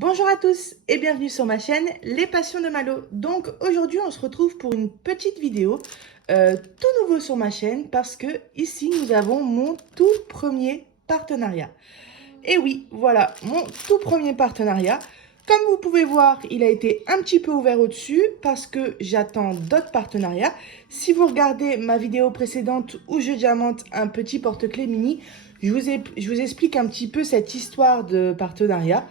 Bonjour à tous et bienvenue sur ma chaîne Les Passions de Malo. Donc aujourd'hui on se retrouve pour une petite vidéo tout nouveau sur ma chaîne parce que ici nous avons mon tout premier partenariat. Et oui, voilà mon tout premier partenariat. Comme vous pouvez voir, il a été un petit peu ouvert au-dessus parce que j'attends d'autres partenariats. Si vous regardez ma vidéo précédente où je diamante un petit porte-clés mini, je vous explique un petit peu cette histoire de partenariat.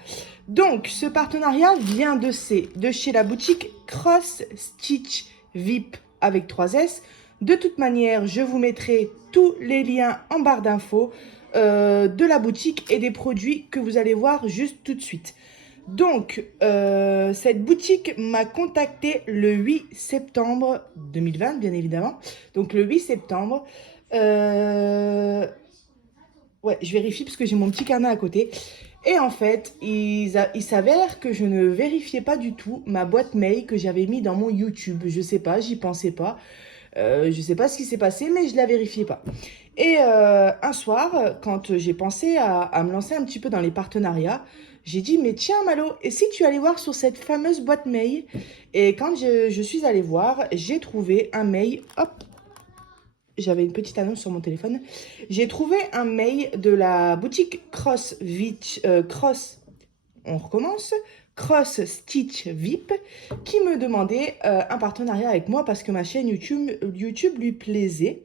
Donc, ce partenariat vient de chez la boutique Cross Stitch VIP avec 3 S. De toute manière, je vous mettrai tous les liens en barre d'infos de la boutique et des produits que vous allez voir juste tout de suite. Donc, cette boutique m'a contacté le 8 septembre 2020, bien évidemment. Donc, le 8 septembre. Ouais, je vérifie parce que j'ai mon petit carnet à côté. Et en fait, il s'avère que je ne vérifiais pas du tout ma boîte mail que j'avais mis dans mon YouTube. Je sais pas, j'y pensais pas. Je sais pas ce qui s'est passé, mais je la vérifiais pas. Et un soir, quand j'ai pensé à me lancer un petit peu dans les partenariats, j'ai dit, mais tiens Malo, et si tu allais voir sur cette fameuse boîte mail? Et quand je suis allée voir, j'ai trouvé un mail, hop, j'avais une petite annonce sur mon téléphone. J'ai trouvé un mail de la boutique on recommence, Cross Stitch VIP, qui me demandait un partenariat avec moi parce que ma chaîne YouTube lui plaisait.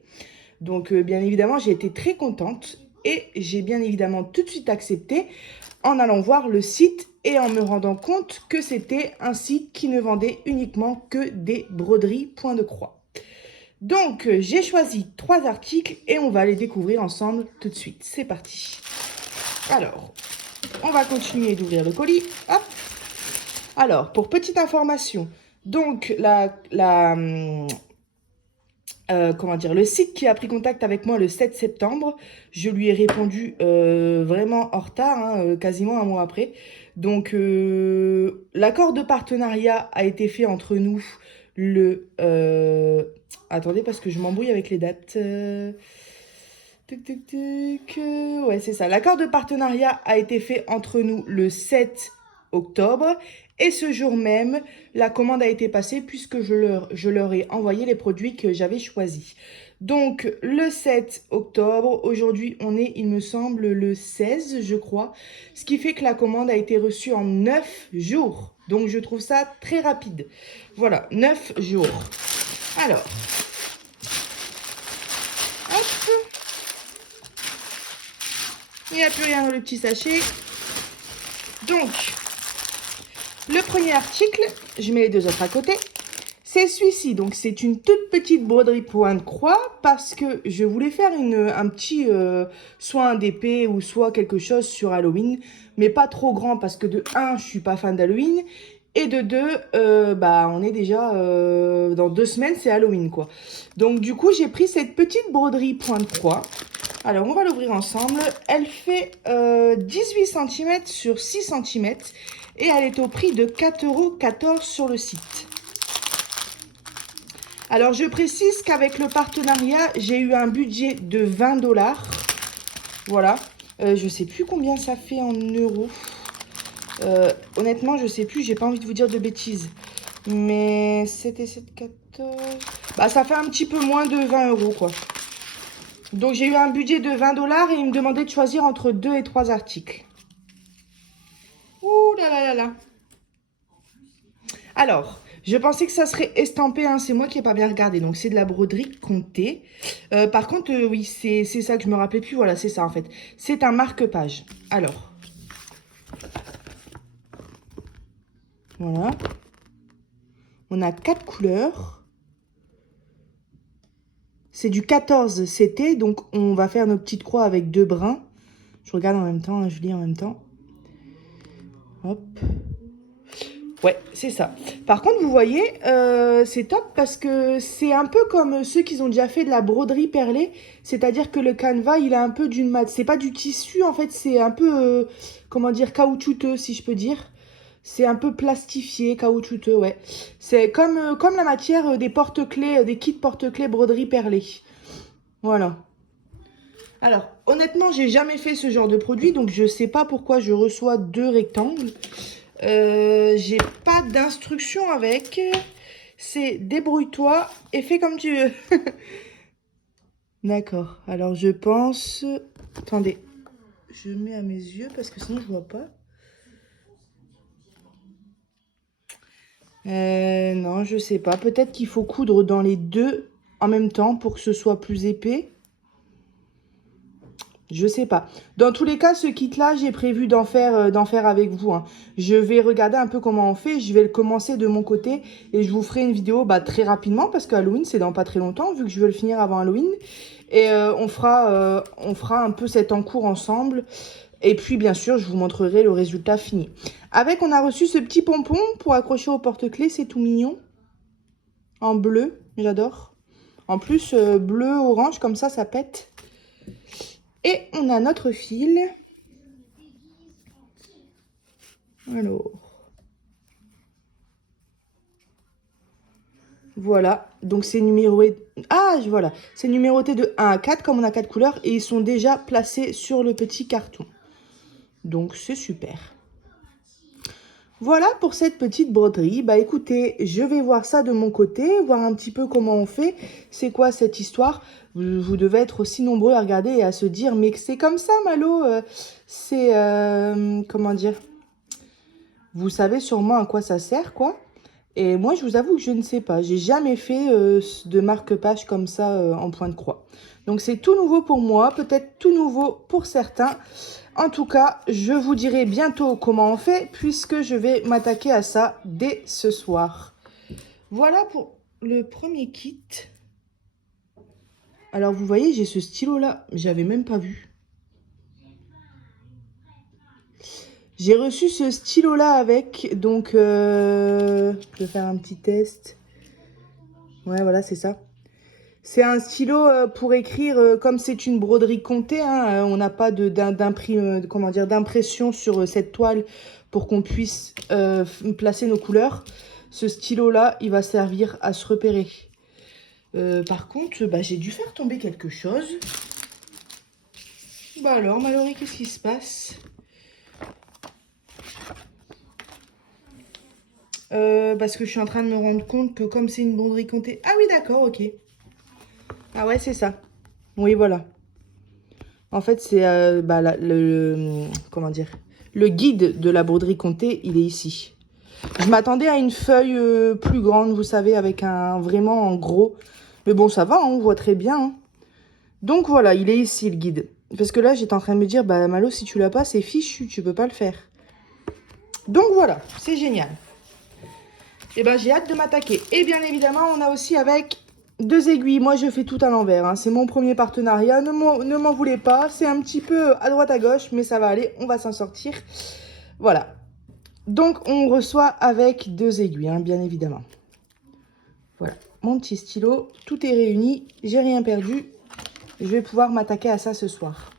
Donc, bien évidemment, j'ai été très contente et j'ai bien évidemment tout de suite accepté en allant voir le site et en me rendant compte que c'était un site qui ne vendait uniquement que des broderies point de croix. Donc, j'ai choisi 3 articles et on va les découvrir ensemble tout de suite. C'est parti. Alors, on va continuer d'ouvrir le colis. Hop. Alors, pour petite information, donc comment dire, le site qui a pris contact avec moi le 7 septembre, je lui ai répondu vraiment en retard, hein, quasiment un mois après. Donc, l'accord de partenariat a été fait entre nous le... attendez, parce que je m'embrouille avec les dates. Ouais, c'est ça. L'accord de partenariat a été fait entre nous le 7 octobre. Et ce jour même, la commande a été passée puisque je leur ai envoyé les produits que j'avais choisis. Donc, le 7 octobre, aujourd'hui, on est, il me semble, le 16, je crois. Ce qui fait que la commande a été reçue en 9 jours. Donc, je trouve ça très rapide. Voilà, 9 jours. Alors, hop, il n'y a plus rien dans le petit sachet. Donc, le premier article, je mets les deux autres à côté. C'est celui-ci, donc c'est une toute petite broderie point de croix parce que je voulais faire un petit, soit un DP ou soit quelque chose sur Halloween, mais pas trop grand parce que de 1, je suis pas fan d'Halloween, et de 2, bah on est déjà dans 2 semaines, c'est Halloween quoi. Donc du coup, j'ai pris cette petite broderie point de croix. Alors, on va l'ouvrir ensemble. Elle fait 18 cm sur 6 cm et elle est au prix de 4,14 € sur le site. Alors, je précise qu'avec le partenariat, j'ai eu un budget de 20 $. Voilà. Je ne sais plus combien ça fait en euros. Honnêtement, je ne sais plus. J'ai pas envie de vous dire de bêtises. Mais c'était 7,14 €. Bah, ça fait un petit peu moins de 20 € quoi. Donc, j'ai eu un budget de 20 $ et il me demandait de choisir entre 2 et 3 articles. Ouh là là là là. Alors, je pensais que ça serait estampé, hein, c'est moi qui n'ai pas bien regardé. Donc, c'est de la broderie comptée. Par contre, oui, c'est ça que je me rappelais plus. Voilà, c'est ça en fait. C'est un marque-page. Alors, voilà. On a 4 couleurs. C'est du 14 CT, donc on va faire nos petites croix avec 2 brins. Je regarde en même temps, hein, je lis en même temps. Hop. Ouais, c'est ça. Par contre, vous voyez, c'est top parce que c'est un peu comme ceux qui ont déjà fait de la broderie perlée. C'est-à-dire que le canevas, il a un peu d'une mat. C'est pas du tissu, en fait, c'est un peu, comment dire, caoutchouteux, si je peux dire. C'est un peu plastifié, caoutchouteux, ouais. C'est comme la matière des porte-clés, des kits porte-clés broderie perlée. Voilà. Alors, honnêtement, j'ai jamais fait ce genre de produit, donc je sais pas pourquoi je reçois 2 rectangles. J'ai pas d'instruction avec. C'est débrouille-toi et fais comme tu veux. D'accord. Alors je pense... Attendez. Je mets à mes yeux parce que sinon je vois pas. Non, je sais pas. Peut-être qu'il faut coudre dans les deux en même temps pour que ce soit plus épais. Je sais pas. Dans tous les cas, ce kit-là, j'ai prévu d'en faire avec vous, hein. Je vais regarder un peu comment on fait. Je vais le commencer de mon côté et je vous ferai une vidéo très rapidement parce que Halloween, c'est dans pas très longtemps vu que je veux le finir avant Halloween. Et on fera un peu cet encours ensemble. Et puis, bien sûr, je vous montrerai le résultat fini. Avec, on a reçu ce petit pompon pour accrocher au porte-clés. C'est tout mignon. En bleu, j'adore. En plus, bleu-orange, comme ça pète. Et on a notre fil. Alors. Voilà. Donc c'est numéroté. Ah, voilà. C'est numéroté de 1 à 4, comme on a 4 couleurs. Et ils sont déjà placés sur le petit carton. Donc c'est super. Voilà pour cette petite broderie. Bah écoutez, je vais voir ça de mon côté, voir un petit peu comment on fait. C'est quoi cette histoire? Vous devez être aussi nombreux à regarder et à se dire, mais c'est comme ça, Malo. Comment dire? Vous savez sûrement à quoi ça sert, quoi. Et moi, je vous avoue que je ne sais pas. J'ai jamais fait de marque-page comme ça en point de croix. Donc, c'est tout nouveau pour moi, peut-être tout nouveau pour certains. En tout cas, je vous dirai bientôt comment on fait puisque je vais m'attaquer à ça dès ce soir. Voilà pour le premier kit. Alors, vous voyez, j'ai ce stylo-là. J'avais même pas vu. J'ai reçu ce stylo-là avec. Donc, je vais faire un petit test. Ouais, voilà, c'est ça. C'est un stylo pour écrire, comme c'est une broderie comptée, hein, on n'a pas d'impression sur cette toile pour qu'on puisse placer nos couleurs. Ce stylo-là, il va servir à se repérer. Par contre, bah, j'ai dû faire tomber quelque chose. Bah alors, Mallory, qu'est-ce qui se passe? Parce que je suis en train de me rendre compte que comme c'est une broderie comptée... Ah oui, d'accord, ok. Ah ouais, c'est ça. Oui, voilà. En fait, c'est comment dire, le guide de la broderie comptée, il est ici. Je m'attendais à une feuille plus grande, vous savez, avec un vraiment en gros. Mais bon, ça va, hein, on voit très bien, hein. Donc voilà, il est ici, le guide. Parce que là, j'étais en train de me dire, bah Malo, si tu l'as pas, c'est fichu, tu peux pas le faire. Donc voilà, c'est génial. Et ben, j'ai hâte de m'attaquer. Et bien évidemment, on a aussi avec 2 aiguilles. Moi, je fais tout à l'envers, hein. C'est mon premier partenariat. Ne m'en voulez pas. C'est un petit peu à droite à gauche, mais ça va aller. On va s'en sortir. Voilà. Donc, on reçoit avec 2 aiguilles, hein, bien évidemment. Voilà. Mon petit stylo. Tout est réuni. J'ai rien perdu. Je vais pouvoir m'attaquer à ça ce soir.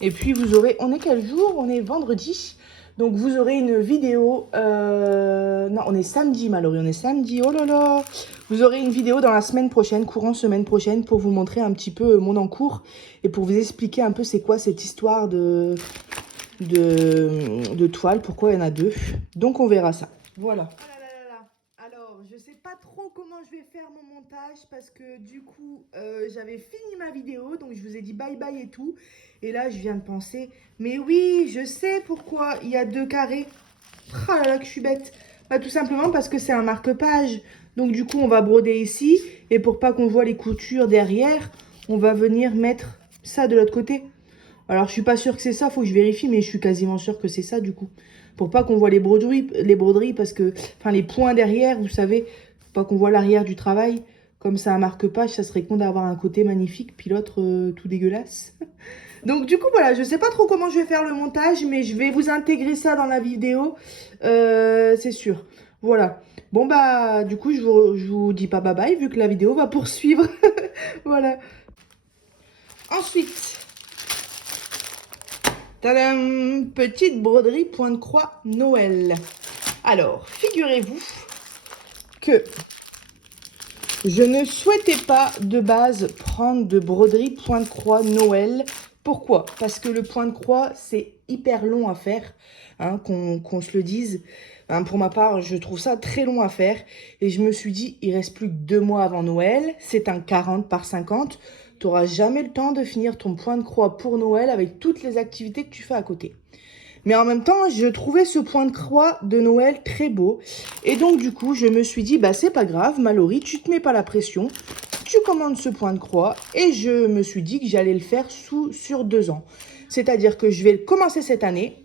Et puis, vous aurez... On est quel jour? On est vendredi. Donc, vous aurez une vidéo... Non, on est samedi, Mallory. On est samedi. Oh là là! Vous aurez une vidéo dans la semaine prochaine, courant semaine prochaine, pour vous montrer un petit peu mon encours et pour vous expliquer un peu c'est quoi cette histoire de toile, pourquoi il y en a 2. Donc, on verra ça. Voilà. Ah là là là là. Alors, je sais pas trop comment je vais faire mon montage parce que du coup, j'avais fini ma vidéo, donc je vous ai dit bye bye et tout. Et là, je viens de penser, mais oui, je sais pourquoi il y a 2 carrés. Ah là là, que je suis bête. Bah, tout simplement parce que c'est un marque-page. Donc du coup, on va broder ici. Et pour pas qu'on voit les coutures derrière, on va venir mettre ça de l'autre côté. Alors, je suis pas sûre que c'est ça, faut que je vérifie, mais je suis quasiment sûre que c'est ça du coup. Pour pas qu'on voit les broderies parce que, enfin les points derrière, vous savez, pour pas qu'on voit l'arrière du travail. Comme ça, un marque-page, ça serait con d'avoir un côté magnifique, puis l'autre tout dégueulasse. Donc du coup, voilà, je sais pas trop comment je vais faire le montage, mais je vais vous intégrer ça dans la vidéo, c'est sûr. Voilà. Bon, bah, du coup, je vous dis pas bye bye, vu que la vidéo va poursuivre. Voilà. Ensuite, tadam, petite broderie point de croix Noël. Alors, figurez-vous que je ne souhaitais pas de base prendre de broderie point de croix Noël. Pourquoi? Parce que le point de croix, c'est hyper long à faire. hein, qu'on se le dise. Hein, pour ma part, je trouve ça très long à faire. Et je me suis dit, il reste plus que 2 mois avant Noël. C'est un 40 par 50. Tu n'auras jamais le temps de finir ton point de croix pour Noël avec toutes les activités que tu fais à côté. Mais en même temps, je trouvais ce point de croix de Noël très beau. Et donc, du coup, je me suis dit, bah, c'est pas grave, Mallory, tu te mets pas la pression. Tu commandes ce point de croix. Et je me suis dit que j'allais le faire sur 2 ans. C'est-à-dire que je vais le commencer cette année.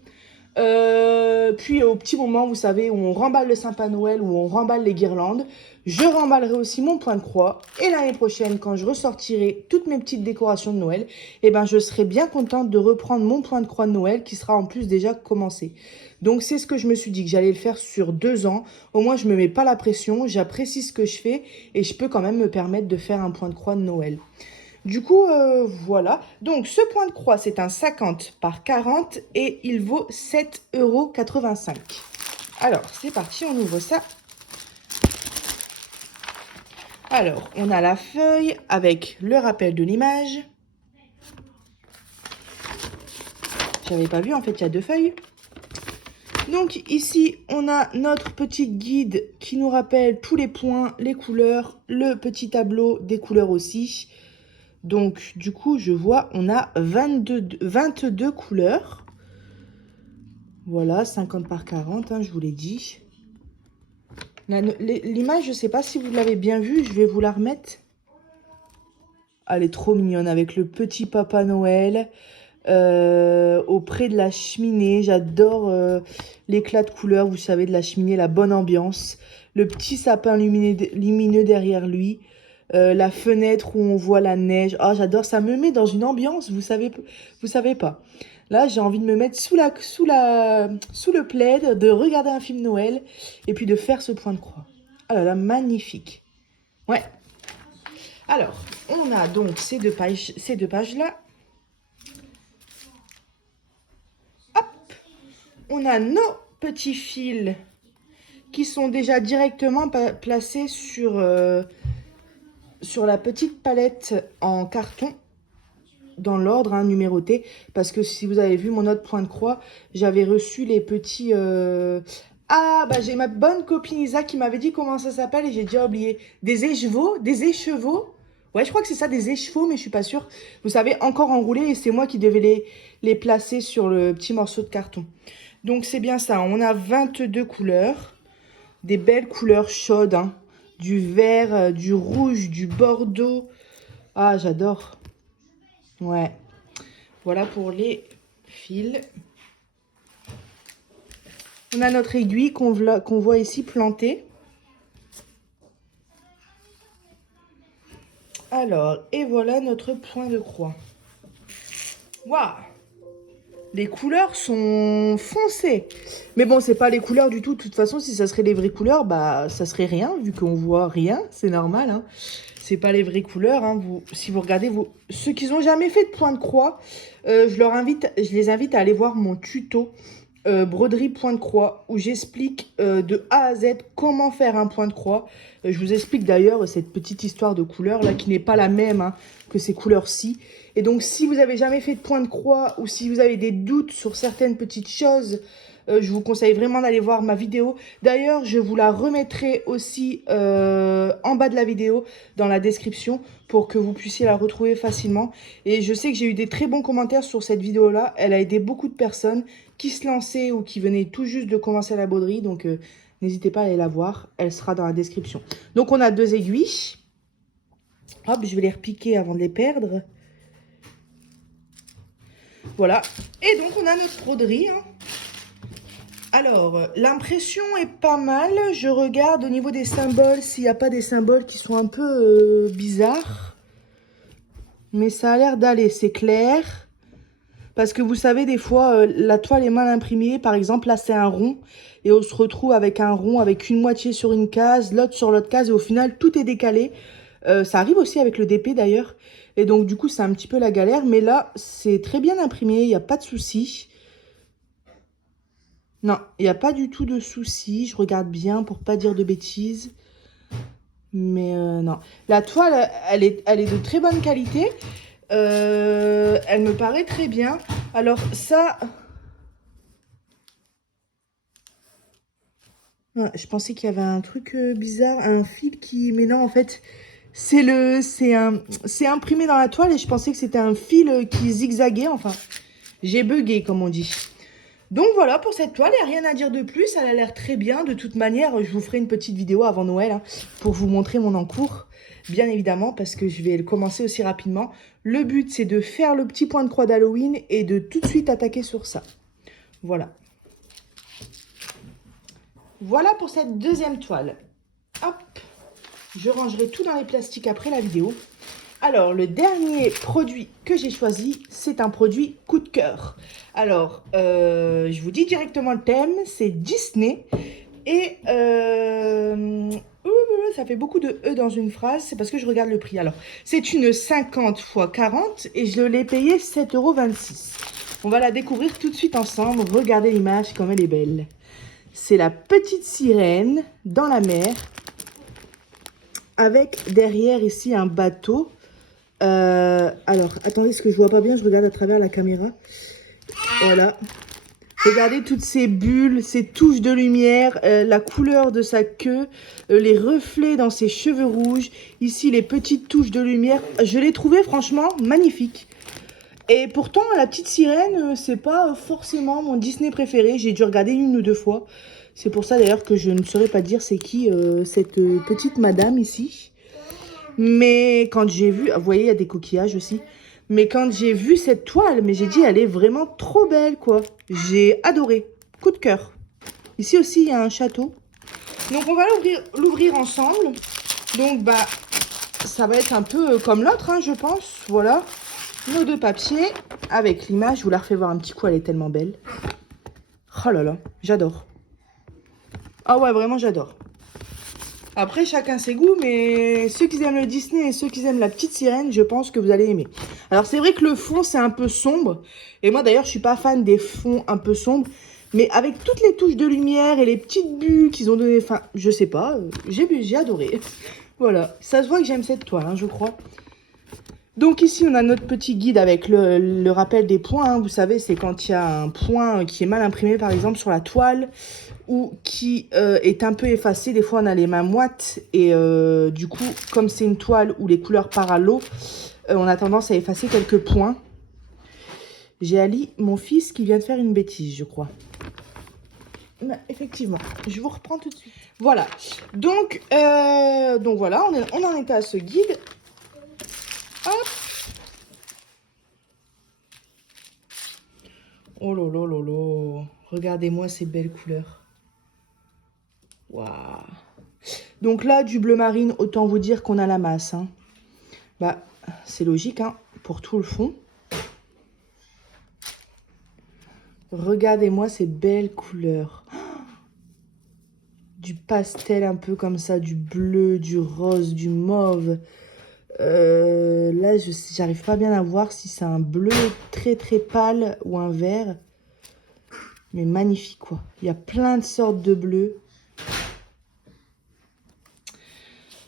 Puis au petit moment, vous savez, où on remballe le sapin Noël, où on remballe les guirlandes, je remballerai aussi mon point de croix. Et l'année prochaine, quand je ressortirai toutes mes petites décorations de Noël, eh ben, je serai bien contente de reprendre mon point de croix de Noël qui sera en plus déjà commencé. Donc c'est ce que je me suis dit, que j'allais le faire sur 2 ans. Au moins, je ne me mets pas la pression, j'apprécie ce que je fais et je peux quand même me permettre de faire un point de croix de Noël. Du coup, voilà. Donc, ce point de croix, c'est un 50 par 40 et il vaut 7,85 €. Alors, c'est parti, on ouvre ça. Alors, on a la feuille avec le rappel de l'image. J'avais pas vu, en fait, il y a 2 feuilles. Donc, ici, on a notre petit guide qui nous rappelle tous les points, les couleurs, le petit tableau des couleurs aussi. Donc, du coup, je vois, on a 22 couleurs. Voilà, 50 par 40, hein, je vous l'ai dit. L'image, je ne sais pas si vous l'avez bien vue, je vais vous la remettre. Elle est trop mignonne avec le petit Papa Noël auprès de la cheminée. J'adore l'éclat de couleur, vous savez, de la cheminée, la bonne ambiance. Le petit sapin lumineux derrière lui. La fenêtre où on voit la neige. Ah, j'adore, ça me met dans une ambiance, vous savez pas. Là, j'ai envie de me mettre sous le plaid, de regarder un film Noël et puis de faire ce point de croix. Ah là là, magnifique. Ouais. Alors, on a donc ces deux pages-là. Hop. On a nos petits fils qui sont déjà directement placés sur la petite palette en carton. Dans l'ordre, hein, numéroté, parce que si vous avez vu mon autre point de croix, j'avais reçu les petits... Ah, bah j'ai ma bonne copine Isa qui m'avait dit comment ça s'appelle et j'ai déjà oublié. Des écheveaux. Ouais, je crois que c'est ça, des écheveaux, mais je suis pas sûre. Vous savez, encore enroulés et c'est moi qui devais les placer sur le petit morceau de carton. Donc c'est bien ça, on a 22 couleurs, des belles couleurs chaudes, hein, du vert, du rouge, du bordeaux. Ah, j'adore. Ouais, voilà pour les fils. On a notre aiguille qu'on voit ici plantée. Alors, et voilà notre point de croix. Waouh! Les couleurs sont foncées. Mais bon, c'est pas les couleurs du tout. De toute façon, si ça serait les vraies couleurs, bah ça serait rien, vu qu'on voit rien. C'est normal, hein. C'est pas les vraies couleurs, hein. Si vous regardez, ceux qui n'ont jamais fait de point de croix, je les invite à aller voir mon tuto broderie point de croix où j'explique de A à Z comment faire un point de croix. Je vous explique d'ailleurs cette petite histoire de couleur là qui n'est pas la même, hein, que ces couleurs-ci. Et donc si vous avez jamais fait de point de croix ou si vous avez des doutes sur certaines petites choses, je vous conseille vraiment d'aller voir ma vidéo. D'ailleurs, je vous la remettrai aussi en bas de la vidéo, dans la description, pour que vous puissiez la retrouver facilement. Et je sais que j'ai eu des très bons commentaires sur cette vidéo-là. Elle a aidé beaucoup de personnes qui se lançaient ou qui venaient tout juste de commencer la broderie. Donc, n'hésitez pas à aller la voir. Elle sera dans la description. Donc, on a 2 aiguilles. Hop, je vais les repiquer avant de les perdre. Voilà. Et donc, on a notre broderie, hein. Alors, l'impression est pas mal. Je regarde au niveau des symboles s'il n'y a pas des symboles qui sont un peu bizarres. Mais ça a l'air d'aller, c'est clair. Parce que vous savez, des fois, la toile est mal imprimée. Par exemple, là, c'est un rond. Et on se retrouve avec un rond, avec une moitié sur une case, l'autre sur l'autre case. Et au final, tout est décalé. Ça arrive aussi avec le DP, d'ailleurs. Et donc, du coup, c'est un petit peu la galère. Mais là, c'est très bien imprimé. Il n'y a pas de souci. Non, il n'y a pas du tout de souci. Je regarde bien pour pas dire de bêtises. Mais non. La toile, elle est de très bonne qualité. Elle me paraît très bien. Alors ça... Ah, je pensais qu'il y avait un truc bizarre, un fil qui... Mais non, en fait, c'est imprimé dans la toile et je pensais que c'était un fil qui zigzaguait. Enfin, j'ai bugué, comme on dit. Donc voilà pour cette toile, il n'y a rien à dire de plus, elle a l'air très bien. De toute manière, je vous ferai une petite vidéo avant Noël hein, pour vous montrer mon encours, bien évidemment, parce que je vais le commencer aussi rapidement. Le but, c'est de faire le petit point de croix d'Halloween et de tout de suite attaquer sur ça. Voilà. Voilà pour cette deuxième toile. Hop, je rangerai tout dans les plastiques après la vidéo. Alors, le dernier produit que j'ai choisi, c'est un produit coup de cœur. Alors, je vous dis directement le thème, c'est Disney. Et ça fait beaucoup de E dans une phrase, c'est parce que je regarde le prix. Alors, c'est une 50 x 40 et je l'ai payé 7,26 €. On va la découvrir tout de suite ensemble. Regardez l'image, comme elle est belle. C'est la petite sirène dans la mer avec derrière ici un bateau. Alors, attendez, parce que je vois pas bien, je regarde à travers la caméra. Voilà. Regardez toutes ces bulles, ces touches de lumière, la couleur de sa queue, les reflets dans ses cheveux rouges. Ici, les petites touches de lumière. Je l'ai trouvé franchement magnifique. Et pourtant, la petite sirène, c'est pas forcément mon Disney préféré. J'ai dû regarder une ou deux fois. C'est pour ça d'ailleurs que je ne saurais pas dire c'est qui cette petite madame ici. Mais quand j'ai vu, vous voyez, il y a des coquillages aussi. Mais quand j'ai vu cette toile, mais j'ai dit, elle est vraiment trop belle, quoi. J'ai adoré. Coup de cœur. Ici aussi, il y a un château. Donc, on va l'ouvrir ensemble. Donc, bah, ça va être un peu comme l'autre, hein, je pense. Voilà. Nos deux papiers avec l'image. Je vous la refais voir un petit coup, elle est tellement belle. Oh là là, j'adore. Ah ouais, vraiment, j'adore. Après, chacun ses goûts, mais ceux qui aiment le Disney et ceux qui aiment la petite sirène, je pense que vous allez aimer. Alors, c'est vrai que le fond, c'est un peu sombre. Et moi, d'ailleurs, je suis pas fan des fonds un peu sombres. Mais avec toutes les touches de lumière et les petites bulles qu'ils ont donné, enfin, je sais pas, j'ai adoré. Voilà, ça se voit que j'aime cette toile, hein, je crois. Donc ici, on a notre petit guide avec le rappel des points. Hein. Vous savez, c'est quand il y a un point qui est mal imprimé, par exemple, sur la toile ou qui est un peu effacé. Des fois, on a les mains moites et du coup, comme c'est une toile où les couleurs partent à l'eau, on a tendance à effacer quelques points. J'ai Ali, mon fils, qui vient de faire une bêtise, je crois. Mais effectivement, je vous reprends tout de suite. Voilà. Donc voilà, on en était à ce guide. Hop. Oh là là là là. Regardez-moi ces belles couleurs. Waouh. Donc là, du bleu marine, autant vous dire qu'on a la masse. Hein. Bah, c'est logique, hein, pour tout le fond. Regardez-moi ces belles couleurs. Du pastel un peu comme ça, du bleu, du rose, du mauve. Là, j'arrive pas bien à voir si c'est un bleu très très pâle ou un vert. Mais magnifique, quoi. Il y a plein de sortes de bleus.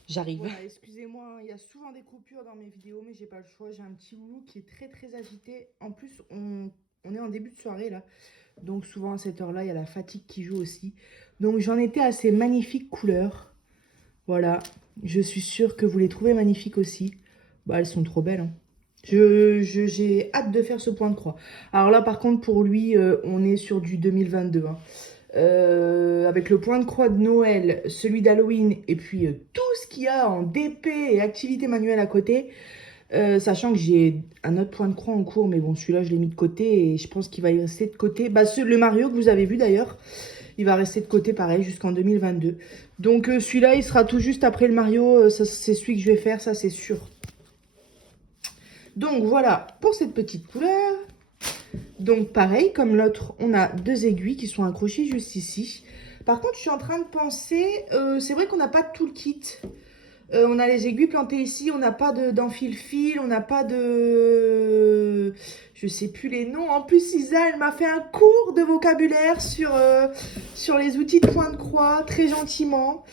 J'arrive. Voilà, excusez-moi, il y a souvent des coupures dans mes vidéos, mais j'ai pas le choix. J'ai un petit loulou qui est très très agité. En plus, on est en début de soirée là. Donc souvent à cette heure-là, il y a la fatigue qui joue aussi. Donc j'en étais à ces magnifiques couleurs. Voilà, je suis sûre que vous les trouvez magnifiques aussi. Bah, elles sont trop belles. Hein. J'ai hâte de faire ce point de croix. Alors là, par contre, pour lui, on est sur du 2022. Hein. Avec le point de croix de Noël, celui d'Halloween et puis tout ce qu'il y a en DP et activité manuelle à côté, sachant que j'ai un autre point de croix en cours, mais bon, celui-là, je l'ai mis de côté et je pense qu'il va y rester de côté. Bah, le Mario que vous avez vu d'ailleurs, il va rester de côté pareil jusqu'en 2022. Donc celui-là, il sera tout juste après le Mario, c'est celui que je vais faire, ça c'est sûr. Donc voilà pour cette petite couleur. Donc pareil, comme l'autre, on a deux aiguilles qui sont accrochées juste ici. Par contre, je suis en train de penser, c'est vrai qu'on n'a pas tout le kit. On a les aiguilles plantées ici, on n'a pas d'enfile-fil, on n'a pas de... Je sais plus les noms. En plus, Isa, elle m'a fait un cours de vocabulaire sur les outils de point de croix, très gentiment.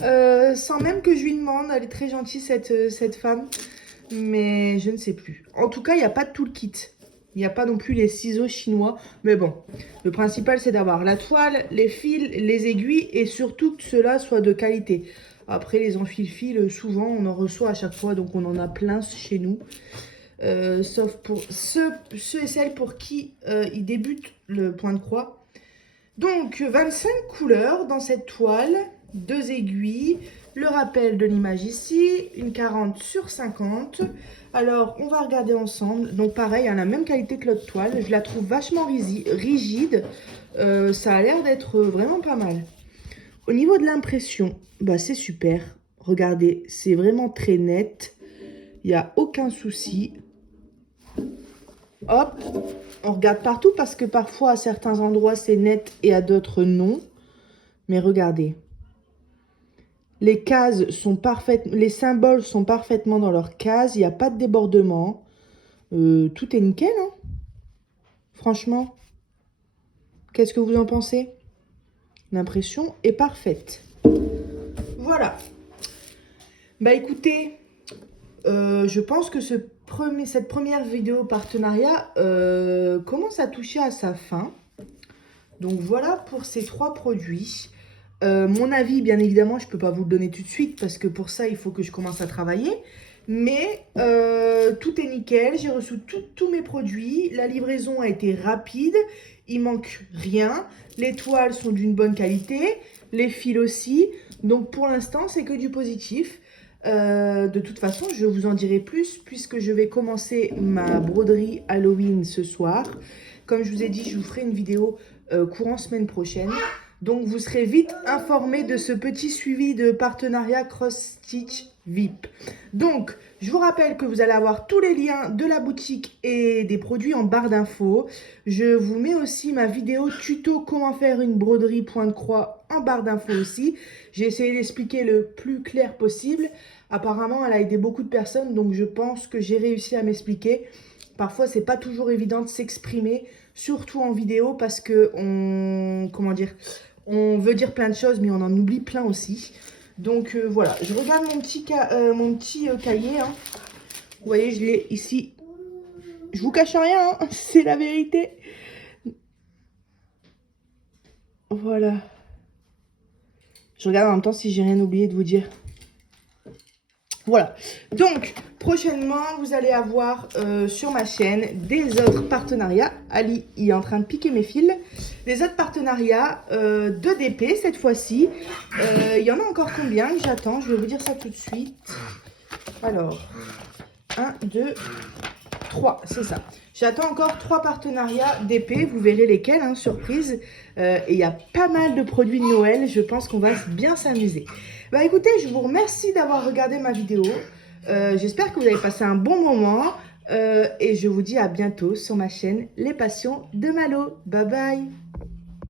Sans même que je lui demande, elle est très gentille cette femme. Mais je ne sais plus. En tout cas, il n'y a pas de tout le kit. Il n'y a pas non plus les ciseaux chinois. Mais bon, le principal, c'est d'avoir la toile, les fils, les aiguilles et surtout que cela soit de qualité. Après, les enfile-fils, souvent, on en reçoit à chaque fois. Donc, on en a plein chez nous. Sauf pour ceux et celles pour qui ils débutent le point de croix. Donc, 25 couleurs dans cette toile, 2 aiguilles, le rappel de l'image ici, une 40 sur 50. Alors, on va regarder ensemble. Donc, pareil, elle a la même qualité que l'autre toile. Je la trouve vachement rigide. Ça a l'air d'être vraiment pas mal. Au niveau de l'impression, bah, c'est super. Regardez, c'est vraiment très net. Il n'y a aucun souci. Hop, on regarde partout parce que parfois à certains endroits c'est net et à d'autres non. Mais regardez, les cases sont parfaites, les symboles sont parfaitement dans leurs cases, il n'y a pas de débordement. Tout est nickel, hein. Franchement, qu'est-ce que vous en pensez? L'impression est parfaite. Voilà. Bah écoutez, je pense que cette première vidéo partenariat commence à toucher à sa fin. Donc voilà pour ces 3 produits. Mon avis, bien évidemment, je ne peux pas vous le donner tout de suite parce que pour ça, il faut que je commence à travailler. Mais tout est nickel, j'ai reçu tous mes produits. La livraison a été rapide, il manque rien. Les toiles sont d'une bonne qualité, les fils aussi. Donc pour l'instant, c'est que du positif. De toute façon, je vous en dirai plus puisque je vais commencer ma broderie Halloween ce soir. Comme je vous ai dit, je vous ferai une vidéo courant semaine prochaine. Donc vous serez vite informés de ce petit suivi de partenariat Cross Stitch VIP. Donc, je vous rappelle que vous allez avoir tous les liens de la boutique et des produits en barre d'infos. Je vous mets aussi ma vidéo tuto comment faire une broderie point de croix en barre d'infos aussi. J'ai essayé d'expliquer le plus clair possible. Apparemment, elle a aidé beaucoup de personnes, donc je pense que j'ai réussi à m'expliquer. Parfois, c'est pas toujours évident de s'exprimer, surtout en vidéo, parce que on veut dire plein de choses, mais on en oublie plein aussi. Donc voilà, je regarde mon petit cahier. Hein. Vous voyez, je l'ai ici. Je vous cache rien, hein, c'est la vérité. Voilà. Je regarde en même temps si j'ai rien oublié de vous dire. Voilà, donc prochainement vous allez avoir sur ma chaîne des autres partenariats. Ali il est en train de piquer mes fils. Des autres partenariats de DP cette fois-ci. Il y en a encore combien que j'attends? Je vais vous dire ça tout de suite. Alors, 1, 2, 3, c'est ça. J'attends encore 3 partenariats d'épée, vous verrez lesquels, hein, surprise. Et il y a pas mal de produits de Noël, je pense qu'on va bien s'amuser. Bah écoutez, je vous remercie d'avoir regardé ma vidéo. J'espère que vous avez passé un bon moment. Et je vous dis à bientôt sur ma chaîne Les Passions de Malo. Bye bye.